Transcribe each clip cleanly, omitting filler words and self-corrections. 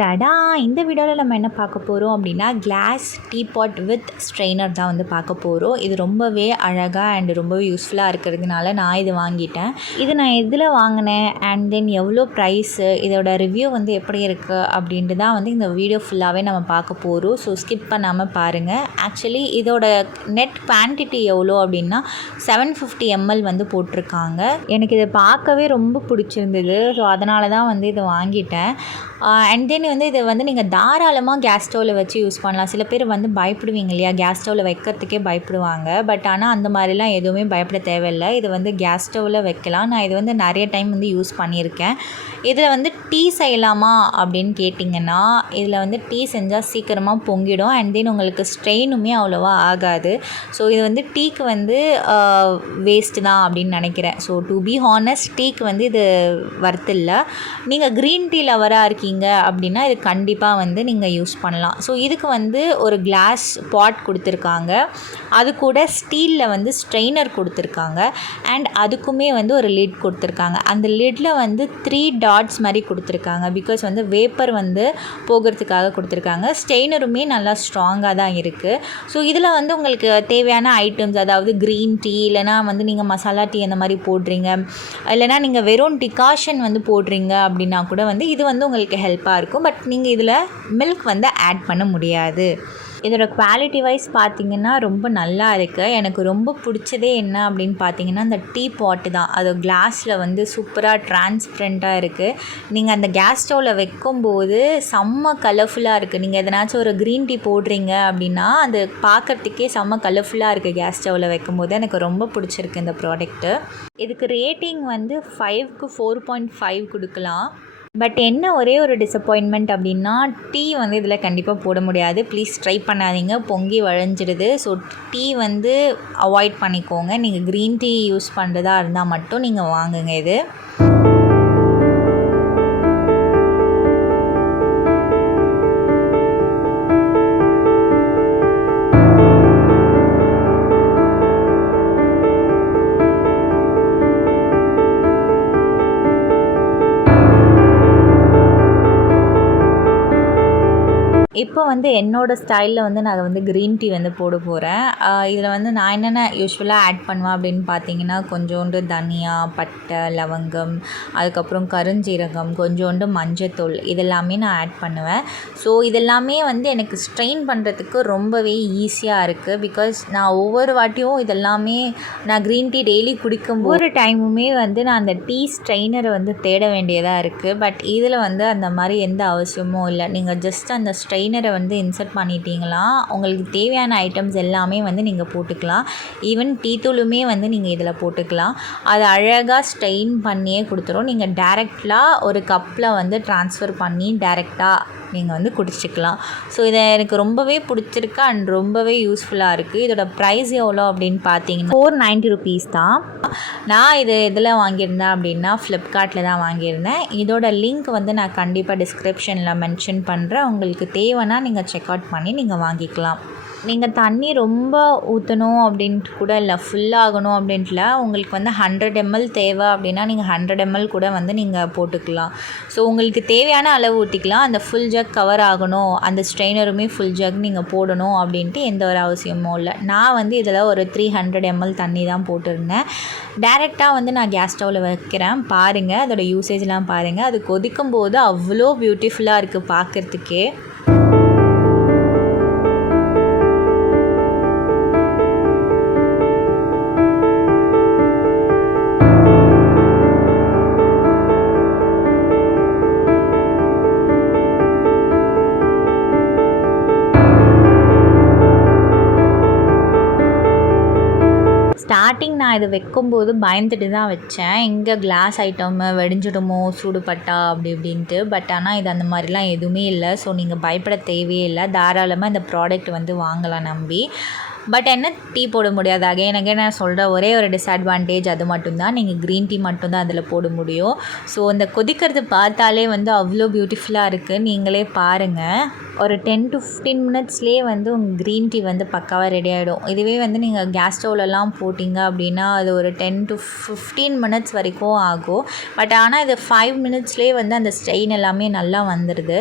டடா! இந்த வீடியோவில் நம்ம என்ன பார்க்க போகிறோம் அப்படின்னா கிளாஸ் டீபாட் வித் ஸ்ட்ரெயினர் தான் வந்து பார்க்க போகிறோம். இது ரொம்பவே அழகாக அண்ட் ரொம்பவே யூஸ்ஃபுல்லாக இருக்கிறதுனால நான் இது வாங்கிட்டேன். இது நான் எதில் வாங்கினேன் அண்ட் தென் எவ்வளோ ப்ரைஸு, இதோட ரிவ்யூ வந்து எப்படி இருக்குது அப்படின்ட்டு தான் வந்து இந்த வீடியோ ஃபுல்லாகவே நம்ம பார்க்க போகிறோம். ஸோ ஸ்கிப் பண்ணாமல் பாருங்கள். ஆக்சுவலி இதோட நெட் குவான்டிட்டி எவ்வளோ அப்படின்னா 750 ml வந்து போட்டிருக்காங்க. எனக்கு இதை பார்க்கவே ரொம்ப பிடிச்சிருந்தது. ஸோ அதனால தான் வந்து இதை வாங்கிட்டேன். அண்ட் தென் வந்து இதை வந்து நீங்கள் தாராளமாக கேஸ் ஸ்டவ்வில் வச்சு யூஸ் பண்ணலாம். சில பேர் வந்து பயப்படுவீங்க இல்லையா, கேஸ் ஸ்டவ்வில் வைக்கிறதுக்கே பயப்படுவாங்க. பட் ஆனால் அந்த மாதிரிலாம் எதுவுமே பயப்பட தேவையில்லை. இது வந்து கேஸ் ஸ்டவ்வில் வைக்கலாம். நான் இது வந்து நிறைய டைம் வந்து யூஸ் பண்ணியிருக்கேன். இதில் வந்து டீ செய்யலாமா அப்படின்னு கேட்டிங்கன்னா, இதில் வந்து டீ செஞ்சால் சீக்கிரமாக பொங்கிடும். அண்ட் தென் உங்களுக்கு ஸ்ட்ரெயினுமே அவ்வளோவா ஆகாது. ஸோ இது வந்து டீக்கு வந்து வேஸ்ட்டு தான் அப்படின்னு நினைக்கிறேன். ஸோ டு பி ஹானஸ்ட், டீக்கு வந்து இது வர்த்தில்லை. நீங்கள் க்ரீன் டீ லவராக இருக்கீங்க அப்படின்னா இது கண்டிப்பாக வந்து நீங்கள் யூஸ் பண்ணலாம். ஸோ இதுக்கு வந்து ஒரு கிளாஸ் பாட் கொடுத்துருக்காங்க. அது கூட ஸ்டீலில் வந்து ஸ்ட்ரெயினர் கொடுத்துருக்காங்க. அண்ட் அதுக்குமே வந்து ஒரு லிட் கொடுத்துருக்காங்க. அந்த லிட்டில் வந்து 3 டாட்ஸ் மாதிரி கொடுத்துருக்காங்க. பிகாஸ் வந்து வேப்பர் வந்து போகிறதுக்காக கொடுத்துருக்காங்க. ஸ்ட்ரெயினருமே நல்லா ஸ்ட்ராங்காக தான் இருக்குது. ஸோ இதில் வந்து உங்களுக்கு தேவையான ஐட்டம்ஸ், அதாவது க்ரீன் டீ இல்லைனா வந்து நீங்கள் மசாலா டீ அந்த மாதிரி போடுறீங்க, இல்லைனா நீங்கள் வெறும் டிகாஷன் வந்து போடுறீங்க அப்படின்னா கூட வந்து இது வந்து உங்களுக்கு ஹெல்ப்பாக இருக்கும். பட் நீங்கள் இதில் மில்க் வந்து ஆட் பண்ண முடியாது. இதோட குவாலிட்டி வைஸ் பார்த்திங்கன்னா ரொம்ப நல்லா இருக்குது. எனக்கு ரொம்ப பிடிச்சதே என்ன அப்படின்னு பார்த்தீங்கன்னா, அந்த டீ பாட்டு தான். அது கிளாஸில் வந்து சூப்பராக டிரான்ஸ்பரண்ட்டாக இருக்குது. நீங்கள் அந்த கேஸ் ஸ்டவ்வில் வைக்கும்போது செம்ம கலர்ஃபுல்லாக இருக்குது. நீங்கள் எதனாச்சும் ஒரு க்ரீன் டீ போடுறீங்க அப்படின்னா அது பார்க்குறதுக்கே செம்ம கலர்ஃபுல்லாக இருக்குது கேஸ் ஸ்டவ்வில் வைக்கும்போது. எனக்கு ரொம்ப பிடிச்சிருக்கு இந்த ப்ராடக்ட்டு. இதுக்கு ரேட்டிங் வந்து 5க்கு 4.5 கொடுக்கலாம். பட் என்ன ஒரே ஒரு டிசப்பாயின்மெண்ட் அப்படின்னா, டீ வந்து இதில் கண்டிப்பாக போட முடியாது. ப்ளீஸ் ட்ரை பண்ணாதீங்க, பொங்கி வழிஞ்சிடுது. ஸோ டீ வந்து அவாய்ட் பண்ணிக்கோங்க. நீங்கள் க்ரீன் டீ யூஸ் பண்ணுறதா இருந்தால் மட்டும் நீங்கள் வாங்குங்க இது. இப்போ வந்து என்னோடய ஸ்டைலில் வந்து நான் வந்து க்ரீன் டீ வந்து போட போகிறேன். இதில் வந்து நான் என்னென்ன யூஸ்வலாக ஆட் பண்ணுவேன் அப்படின்னு பார்த்தீங்கன்னா, கொஞ்சோண்டு தனியா, பட்டை, லவங்கம், அதுக்கப்புறம் கருஞ்சீரகம், கொஞ்சோண்டு மஞ்சத்தூள், இதெல்லாமே நான் ஆட் பண்ணுவேன். ஸோ இதெல்லாமே வந்து எனக்கு ஸ்ட்ரெயின் பண்ணுறதுக்கு ரொம்பவே ஈஸியாக இருக்குது. பிகாஸ் நான் ஒவ்வொரு வாட்டியும் இதெல்லாமே நான் க்ரீன் டீ டெய்லி குடிக்கும் ஒவ்வொரு டைமுமே வந்து நான் அந்த டீ ஸ்ட்ரெயினரை வந்து தேட வேண்டியதாக இருக்குது. பட் இதில் வந்து அந்த மாதிரி எந்த அவசியமும் இல்லை. நீங்கள் ஜஸ்ட் அந்த ஸ்ட்ரெயினரை வந்து இன்சர்ட் பண்ணிட்டீங்களா, உங்களுக்கு தேவையான ஐட்டம்ஸ் எல்லாமே வந்து நீங்கள் போட்டுக்கலாம். ஈவன் டீ தூளுமே வந்து நீங்கள் இதில் போட்டுக்கலாம். அது அழகாக ஸ்ட்ரெயின் பண்ணியே கொடுத்துரும். நீங்கள் டைரெக்டாக ஒரு கப்பில் வந்து ட்ரான்ஸ்ஃபர் பண்ணி டைரெக்டாக நீங்கள் வந்து குடிச்சிக்கலாம். ஸோ இதை எனக்கு ரொம்பவே பிடிச்சிருக்கு அண்ட் ரொம்பவே யூஸ்ஃபுல்லாக இருக்குது. இதோட ப்ரைஸ் எவ்வளோ அப்படின்னு பார்த்தீங்கன்னா 490 rupees தான். நான் இது எதில் வாங்கியிருந்தேன் அப்படின்னா ஃப்ளிப்கார்ட்டில் தான் வாங்கியிருந்தேன். இதோட லிங்க் வந்து நான் கண்டிப்பாக டிஸ்கிரிப்ஷனில் மென்ஷன் பண்ணுறேன். உங்களுக்கு தேவைன்னா நீங்கள் செக் அவுட் பண்ணி நீங்கள் வாங்கிக்கலாம். நீங்கள் தண்ணி ரொம்ப ஊற்றணும் அப்படின்ட்டு கூட இல்லை, ஃபுல்லாகணும் அப்படின்ட்டு இல்லை. உங்களுக்கு வந்து 100 ml தேவை அப்படின்னா நீங்கள் 100 ml கூட வந்து நீங்கள் போட்டுக்கலாம். ஸோ உங்களுக்கு தேவையான அளவு ஊற்றிக்கலாம். அந்த ஃபுல் ஜக் கவர் ஆகணும், அந்த ஸ்ட்ரெயினருமே ஃபுல் ஜக் நீங்கள் போடணும் அப்படின்ட்டு எந்த ஒரு அவசியமும் இல்லை. நான் வந்து இதில் ஒரு 300 ml தண்ணி தான் போட்டிருந்தேன். டைரெக்டாக வந்து நான் கேஸ் ஸ்டவ்வில் வைக்கிறேன். பாருங்கள், அதோட யூசேஜ்லாம் பாருங்கள். அது கொதிக்கும் போது அவ்வளோ பியூட்டிஃபுல்லாக இருக்குது பார்க்குறதுக்கே. ஸ்டார்டிங் நான் இது வைக்கும்போது பயந்துட்டு தான் வச்சேன். எங்கே கிளாஸ் ஐட்டம் வெடிஞ்சிடுமோ சூடுபட்டா அப்படி இப்படின்ட்டு. பட் ஆனால் இது அந்த மாதிரிலாம் எதுவுமே இல்லை. ஸோ நீங்கள் பயப்பட தேவையே இல்லை. தாராளமாக இந்த ப்ராடக்ட் வந்து வாங்கலாம் நம்பி. பட் என்ன டீ போட முடியாது. அகைன் நான் சொல்கிற ஒரே ஒரு டிஸ்அட்வான்டேஜ் அது மட்டும்தான். நீங்கள் க்ரீன் டீ மட்டும்தான் அதில் போட முடியும். ஸோ அந்த கொதிக்கிறது பார்த்தாலே வந்து அவ்வளோ பியூட்டிஃபுல்லாக இருக்குது. நீங்களே பாருங்கள். ஒரு 10 to 15 மினிட்ஸ்லேயே வந்து உங்கள் க்ரீன் டீ வந்து பக்காவாக ரெடி ஆகிடும். இதுவே வந்து நீங்கள் கேஸ் ஸ்டவ்லலாம் போட்டிங்க அப்படின்னா அது ஒரு 10 to 15 மினிட்ஸ் வரைக்கும் ஆகும். பட் ஆனால் இது 5 மினிட்ஸ்லேயே வந்து அந்த ஸ்ட்ரெயின் எல்லாமே நல்லா வந்துடுது.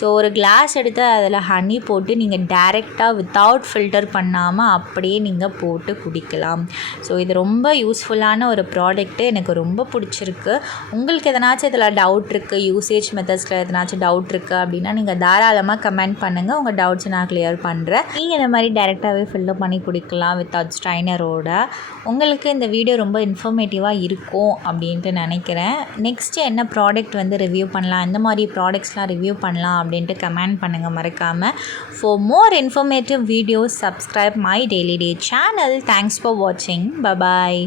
ஸோ ஒரு கிளாஸ் எடுத்து அதில் ஹனி போட்டு நீங்கள் டைரெக்டாக வித்தவுட் ஃபில்டர் பண்ணாமல் அப்படியே நீங்கள் போட்டு குடிக்கலாம். ஸோ இது ரொம்ப யூஸ்ஃபுல்லான ஒரு ப்ராடக்ட்டு, எனக்கு ரொம்ப பிடிச்சிருக்கு. உங்களுக்கு எதனாச்சும் இதில் டவுட் இருக்குது, யூசேஜ் மெத்தட்ஸில் எதனாச்சும் டவுட் இருக்குது அப்படின்னா நீங்கள் தாராளமாக கமெண்ட் பண்ணுங்கள். உங்கள் டவுட்ஸை நான் கிளியர் பண்ணுறேன். நீங்கள் இந்த மாதிரி டைரெக்டாகவே ஃபில்டர் பண்ணி குடிக்கலாம் வித்தவுட் ஸ்ட்ரைனரோட. உங்களுக்கு இந்த வீடியோ ரொம்ப இன்ஃபர்மேட்டிவாக இருக்கும் அப்படின்ட்டு நினைக்கிறேன். நெக்ஸ்ட்டு என்ன ப்ராடக்ட் வந்து ரிவ்யூ பண்ணலாம், இந்த மாதிரி ப்ராடக்ட்ஸ்லாம் ரிவ்யூ பண்ணலாம் அப்படின்ட்டு கமெண்ட் பண்ணுங்கள் மறக்காமல். For more informative videos subscribe my daily day channel. Thanks for வாட்சிங். பபாய்.